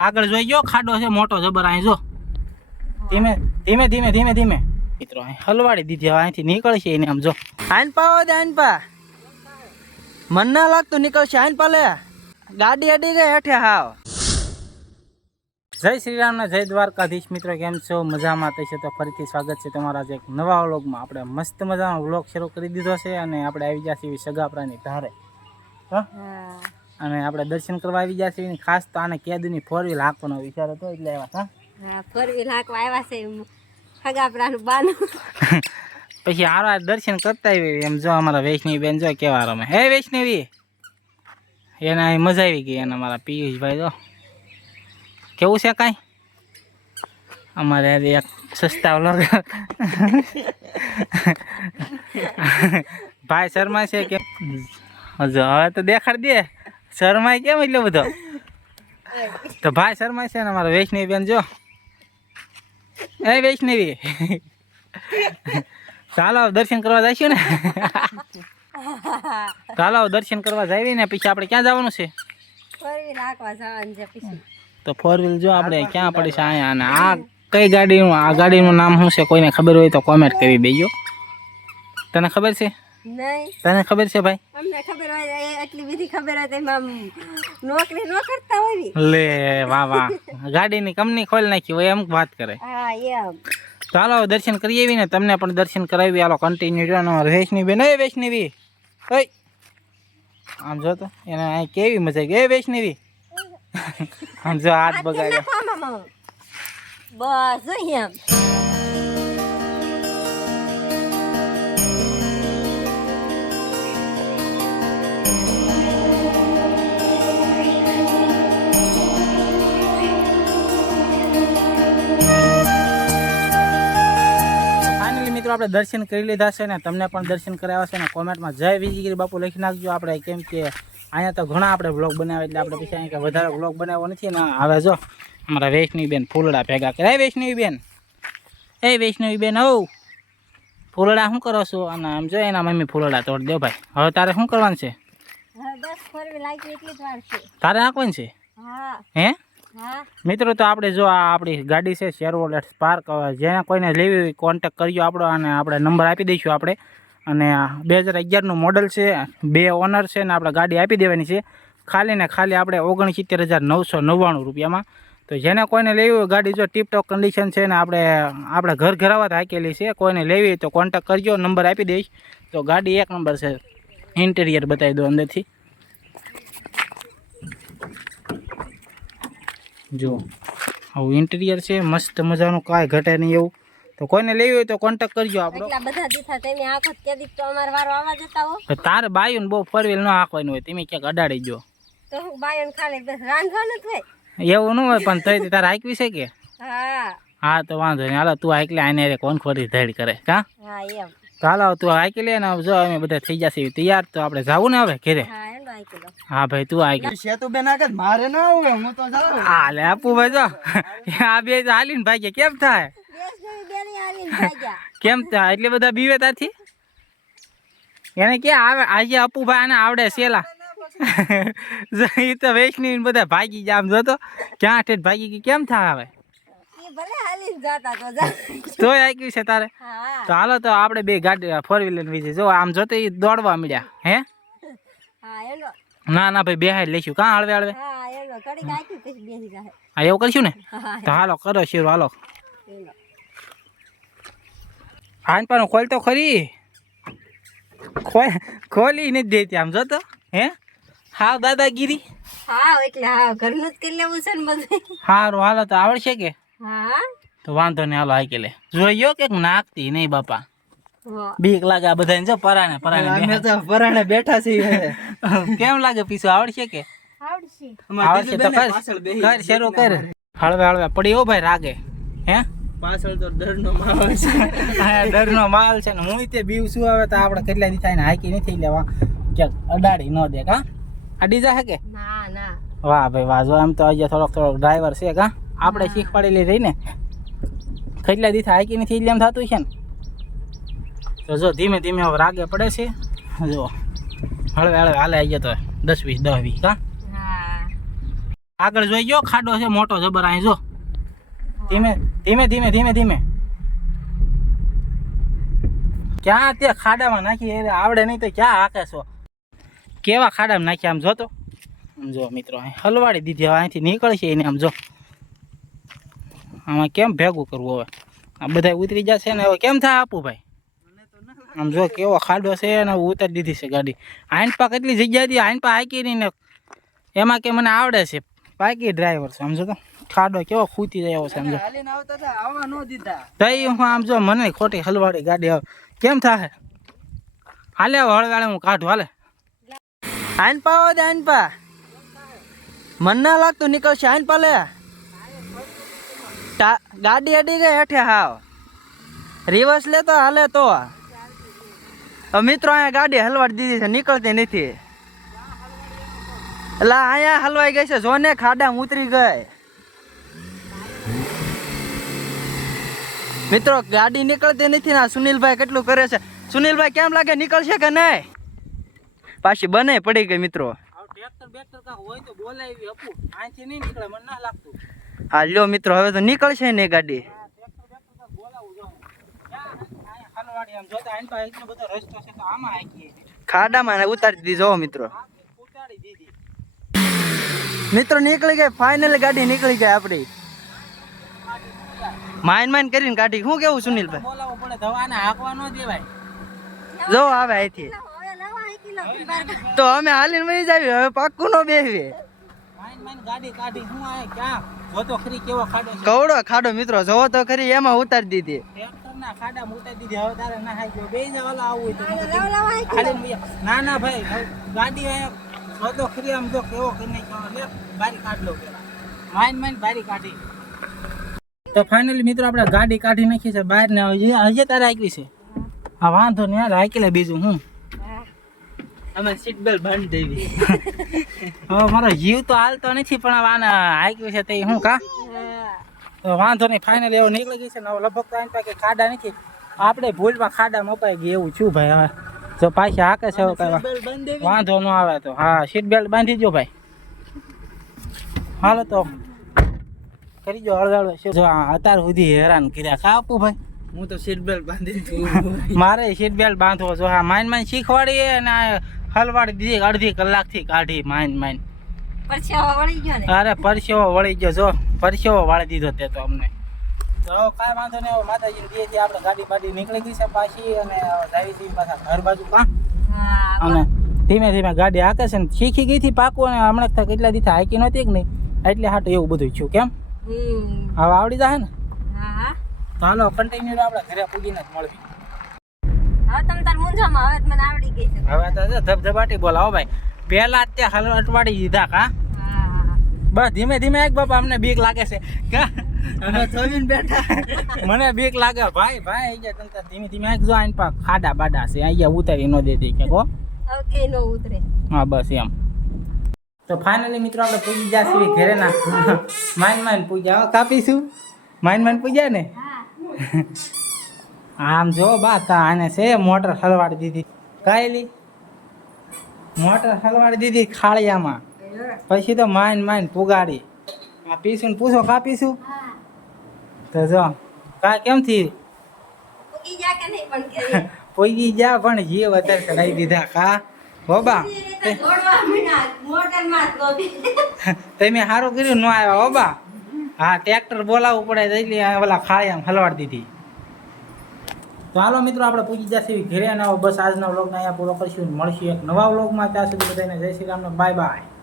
આગળ જોઈ ગયો ખાડો છે મોટો જબર. અહીં જો ધીમે ધીમે ધીમે ધીમે ધીમે મિત્રો અહીં હલવાડી દીધી. હવે અહીંથી નીકળશે એને આમ જો. આઈન પાવો દે આઈન પા. મન ના લાગતું નીકળશે આઈન પા લે. ગાડી અડી ગઈ હેઠે હાવ. જય શ્રી રામ ને જય દ્વારકાધીશ. મિત્રો કેમ છો? મજામાં થશે તો ફરીથી સ્વાગત છે તમારા આજે એક નવા વ્લોગમાં. આપણે મસ્ત મજાનો વ્લોગ શરૂ કરી દીધો છે અને આપણે આવી ગયા છીએ સગાપરાની ધારે. અને આપણે દર્શન કરવા આવી ગયા છીએ. ખાસ તો આને કેદુની 4 વ્હીલ હાંકવાનો વિચાર હતો એટલે આવ્યા. હા 4 વ્હીલ હાંકવા આવ્યા છે સગાપરાનું બાનું. પછી હારા દર્શન કરતા આવી એમ. જો અમારા વૈષ્ણવી બેન જો કેવા રમે. હે વૈષ્ણવી, એના મજા આવી ગઈ. એના અમારા પિયુષભાઈ જો કેવું છે કાંઈ અમારે એક સસ્તા વ્લોગ ભાઈ શર્મા છે કે હજુ હવે તો દેખાડ દે. શર્માય કેમ એટલો બધો? તો ભાઈ શર્મા છે ને અમારા વૈષ્ણવી બેન જો. એ વૈષ્ણવી ચાલો દર્શન કરવા જઈશું ને. ચાલો દર્શન કરવા જઈએ ને પછી આપણે ક્યાં જવાનું છે? 4 વ્હીલ હાંકવા જવાનું છે પછી. તો 4 વ્હીલ જો આપણે ક્યાં પડી છે અહીંયા. અને આ કઈ ગાડીનું, આ ગાડીનું નામ શું છે કોઈને ખબર હોય તો કોમેન્ટ કરી દેજો. તને ખબર છે? નહીં. તને ખબર છે ભાઈ? અમને ખબર હોય એટલી બધી ખબર હોય તો એમાં નોકરી ન કરતા હોય. લે વાહ વાહ, ગાડીની કંપની ખોલી નાખી હોય એમ વાત કરે. હા એમ. ચાલો દર્શન કરી આવી ને તમને પણ દર્શન કરાવી. હાલો કન્ટિન્યુ જો. વૈષ્ણવી બેન, એ વૈષ્ણવી ઓય આમ જો તો એને અહીં કેવી મજા આવી ગઈ. એ વૈષ્ણવી આમ જો હાથ બગાડ્યો. બસ જોઈએ એમ. આપણે દર્શન કરી લીધા છે ને તમને પણ દર્શન કરાવ્યા છે ને કોમેન્ટમાં જય વિજયગીરી બાપુ લખી નાખજો. આપણે કેમ કે અહીંયા તો ઘણા આપણે બ્લોગ બનાવ્યા એટલે આપણે પછી અહીંયા વધારે બ્લોગ બનાવવો નથી ને. હવે જો અમારા વૈષ્ણવી બેન ફૂલડા ભેગા કરે. એ વૈષ્ણવી બેન, એ વૈષ્ણવી બેન હો ફૂલડા શું કરો છો? અને આમ જો એના મમ્મી ફૂલડા તોડી દો ભાઈ. હવે તારે શું કરવાનું છે? બસ 4 વ્હીલ હાંકવી એટલી જ વાર છે. તારે હાંકવાનું છે? હા. હે હા મિત્રો, તો આપણે જો આ આપણી ગાડી છે શેરવોલેટ સ્પાર્ક. જેને કોઈને લેવી હોય કોન્ટેક્ટ કરજો આપણો અને આપણે નંબર આપી દઈશું આપણે. અને 2011નું મોડલ છે, 2 ઓનર છે ને આપણે ગાડી આપી દેવાની છે ખાલી ને ખાલી આપણે 69,999 રૂપિયામાં. તો જેને કોઈને લેવી હોય ગાડી જો ટીપટોપ કન્ડિશન છે ને આપણે ઘર ઘરાવત હાકેલી છે. કોઈને લેવી હોય તો કોન્ટેક્ટ કરજો, નંબર આપી દઈશ. તો ગાડી 1 નંબર છે. ઇન્ટિરિયર બતાવી દો અંદરથી જો. આવું ઇન્ટિરિયર છે મસ્ત મજાનું, કાંઈ ઘટે નહીં એવું. તો કોઈને લેવી હોય તો કોન્ટેક્ટ કરજો આપણો. એટલા બધા દીથા તમે આખો કેદી તો અમાર વારો આવા જતા હો. તારે બાયુને બહુ 4 વ્હીલ ન હાંકવાનું હોય, તમે ક્યાંક અડાડી જો તો હું બાયન ખાલી બસ રાંધવાનું જ હોય. એવું ન હોય પણ તઈ તારે હાંકવી છે કે? હા હા તો વાંધો નહીં. હાલો તું હાંકલે આને કોણ ખોટી ધડ કરે કા? હા એમ. તો હાલો તું હાંકી લે ને. જો અમે બધા થઈ જશે તૈયાર. તો આપણે જવું ને હવે ઘરે? હા એનો હાંકી લો. હા ભાઈ તું હાંકી. સેતુ બેન આગળ મારે ના આવે, હું તો જાઉં. હા લે આપું ભાઈ જો આ બે તો હાલીને ભાઈ કેમ થાય? કેમ થાય એટલે બધા બીવે તાથી? એને કે આવે આજે અપુભાઈ આને આવડે સેલા. એ તો વૈષ્ણવી બધા ભાગી જાય. આમ જોતો ક્યાં ઠેઠ ભાગી ગઈ. કેમ થાય હવે? તોય આક્યું છે તારે? તો હાલો તો આપણે 2 ગાડી 4 વ્હીલર વિશે જો. આમ જોતો એ દોડવા મળ્યા. હે ના ના ભાઈ બેહાડ લઈશું. કાં હળવે હળવે? હા એવું કરશું ને? તો હાલો કરો શરૂ. હાલો હાનપાનું ખોલ તો ખરી. ખોલી નથી દેતી. આમ જોતો હે હાવ દાદાગીરી. હા એટલે હા ઘરનું જ કરી લેવું છે ને બધું. સારું હાલો તો આવડશે કે? હા તો વાંધો નહીં. હાલો હાકી લે. જોઈયો કે નાખતી નહીં બાપા. હો. બીક લાગે આ બધાને. જો પરાણે અમે પરાણે તો પરાણે બેઠા છીએ. કેમ લાગે પીછું? આવડશે કે? આવડશે. આવડશે તો કર શરૂ કર. હળવે હળવે પડી હો ભાઈ રાગે. હે પાછળ તો ડરનો માહોલ છે. ડરનો માલ છે ને. હું તે બીવ શું આવે તો આપણે કેટલા દી થાય ને હાકી નથી લેવા ક્યાંક અડાડી ન દે. કા અડી જાય કે? ના ના. વાહ ભાઈ વાહ. જો એમ તો હજી થોડોક ડ્રાઈવર છે કા આપણે શીખવાડેલી રહી ને. કેટલા દી થાય હાકી નથી એટલે એમ થતું છે ને. તો જો ધીમે ધીમે હવે રાગે પડે છે. જો હળવે હળવે હાલે આવી તો 10-20 કા આગળ જોઈ ગયો ખાડો છે મોટો જબર અહીં જો ધીમે ધીમે ધીમે ધીમે ધીમે ક્યાં તે ખાડામાં નાખી આવડે નહીં તો ક્યાં હાકે છો કેવા ખાડામાં નાખી આમ જોતો આમ જો મિત્રો અહીં હલવાડી દીધી હવે અહીંથી નીકળશે એને આમ જો આમાં કેમ ભેગું કરવું હવે આ બધા ઉતરી જશે ને હવે કેમ થાય આપું ભાઈ આમ જો કેવો ખાડો છે અને ઉતારી દીધી છે ગાડી આઈનપા કેટલી જગ્યા હતી આઈનપા હાકી નહીં ને એમાં કે મને આવડે છે પાકી ડ્રાઈવર છે સમજો તો ખાડો કેવો ખૂતી જાય એવો છે સમજો હાલીને આવતા હતા આવવા ન દીધા તઈ હું આમ જો મને ખોટી હલવાડી ગાડી આવે કેમ થાય હાલે હળવાળે હું કાઢું હાલે આઈનપા આવો દે આઈનપા મન ના લાગતું નીકળશે આઈનપા લે ગાડી અડી ગઈ હેઠે હાવ રિવર્સ લે તો હાલે તો મિત્રો અહીંયા ગાડી હલવાડી દીધી છે નીકળતી નથી એટલે અહીંયા હલવાઈ ગઈ છે જોને ખાડા ઉતરી ગઈ મિત્રો ગાડી નીકળતી નથી ને સુનિલભાઈ કેટલું કરે છે સુનિલભાઈ કેમ લાગે નીકળશે કે નહીં પાછી બને પડી ગઈ મિત્રો ટ્રેક્ટર બેક્ટર કા હોય તો બોલાવી અપુ આંથી નહીં નીકળે મને ના લાગતું હા લ્યો મિત્રો હવે તો નીકળશે ને ગાડી ટ્રેક્ટર બેક્ટર કા બોલાવું જો અહીંયા હલવાડી આમ જોતા આઈન પાસે એટલો બધો રસ્તો છે તો આમાં હાકીએ ખાડામાં ને ઉતારી દીધી જો મિત્રો ઉતારી દીધી મિત્રો નીકળી ગઈ ફાઇનલી ગાડી નીકળી ગઈ આપણી માઇન કરીને કાઢી શું કેવું સુનિલભાઈ બોલાવવું પડે દવાને હાંકવા ન દેવાય જો આવે અહીંથી હવે નવા કિલો તો અમે હાલીને વહી જાવી હવે પાક્કું નો બેહવી માઈન ગાડી કાઢી હું આ ક્યાં જોતો ખરી કેવો ખાડો છે કવડો ખાડો મિત્રો જોવો તો ખરી એમાં ઉતારી દીધી ટ્રેક્ટરના ખાડામાં ઉતારી દીધી હવે તારે ના હાક્યો બે જ ઓલા આવું હોય તો નવા હાલીને વહી ના ના ભાઈ હવે ગાડી અહીંયા જોતો ખરી આમ જો કેવો કરીને લે બારી કાઢ લો પેલા માઈન બારી કાઢી તો ફાઇનલી મિત્રો આપણે ગાડી કાઢી નાખી છે બહાર ને હજી તારે હાકવી છે હા વાંધો નહીં યાર હાકી લે બીજું હું અમે સીટ બેલ્ટ બાંધી દેવી હવે મારો જીવ તો હાલતો નથી પણ હવે આને હાક્યું છે તે હું કા તો વાંધો નહીં ફાઇનલી એવું નીકળી ગઈ છે ને હવે લગભગ તો આની પાસે ખાડા નથી આપણે ભૂલમાં ખાડામાં અપાઈ ગઈ એવું છું ભાઈ હવે જો પાછી હાકે છે કઈ વાંધો ન આવે તો હા સીટ બેલ્ટ બાંધી દો ભાઈ હાલો તો કરી જો હળગાડો જો અત્યાર સુધી હેરાન કર્યા ખા આપું ભાઈ હું તો સીટ બેલ્ટ બાંધી મારે સીટ બેલ્ટ બાંધવો જો હા માઇન શીખવાડી અને હલવાડી દીધી અડધી કલાકથી કાઢી માઇન પરસેવો વળી ગયો ને અરે પરસેવો વળી ગયો જો પરસેવો વાળી દીધો તે તો અમને તો કાંઈ વાંધો નહીં હવે માતાજીને દીએથી આપણે ગાડી બાડી નીકળી ગઈ છે પાછી અને જાવી છીએ પાછા ઘર બાજુ કાં હા અને ધીમે ધીમે ગાડી હાકે છે ને શીખી ગઈ થી પાકું અને હમણાં કેટલા દિવસ હાકી નહોતી કે નહીં એટલે હાટું એવું બધું થયું કેમ હવે આવડી જાય ને હા તો હાલો કન્ટિન્યુ આપણે ઘરે પૂગીને જ મળવી હવે તમે તાર મૂંઝામાં હવે મને આવડી ગઈ છે હવે તો ધબધબાટી બોલાવો ભાઈ પહેલા જ તે હલવા અટવાડી દીધા કા હા બસ ધીમે ધીમે એક બાપા અમને બીક લાગે છે કા અમે થોડીને બેઠા મને બીક લાગે ભાઈ આઈ ગયા તંતર ધીમે ધીમે એક જો આઈન પા ખાડા બાડા છે અહીંયા ઉતારી ન દેતી કે કો હવે કઈ નો ઉતરે હા બસ એમ તો ફાઇનલી મિત્રો આપણે પૂજી જાસી ઘરે ના માઇન પૂજા હવે કાપીશું માઇન પૂજા ને આમ જો બા તા આને છે મોટર હલવાડી દીધી કાયલી મોટર હલવાડી દીધી ખાળિયામાં પછી તો માઇન પુગાડી આ પીશું ને પૂછો કાપીશું તો જો કા કેમ થી ઉગી જા કે નહીં પણ કે પોઈ જા પણ જીવ વધારે ચડાવી દીધા કા હોબા દોડવા મીના મોટર માં ગોબી તમે સારું કર્યું ન આવ્યા હોબા હા ટ્રેક્ટર બોલાવવું પડે એટલે ઓલા ખાળિયામાં હલવાડી દીધી તો હાલો મિત્રો આપણે પૂછી જશે ઘરે ના બસ આજના વ્લોગને અહીંયા પૂરો કરીશું મળશું એક નવા વ્લોગમાં ત્યાં સુધી બધાને જય શ્રી રામ બાય બાય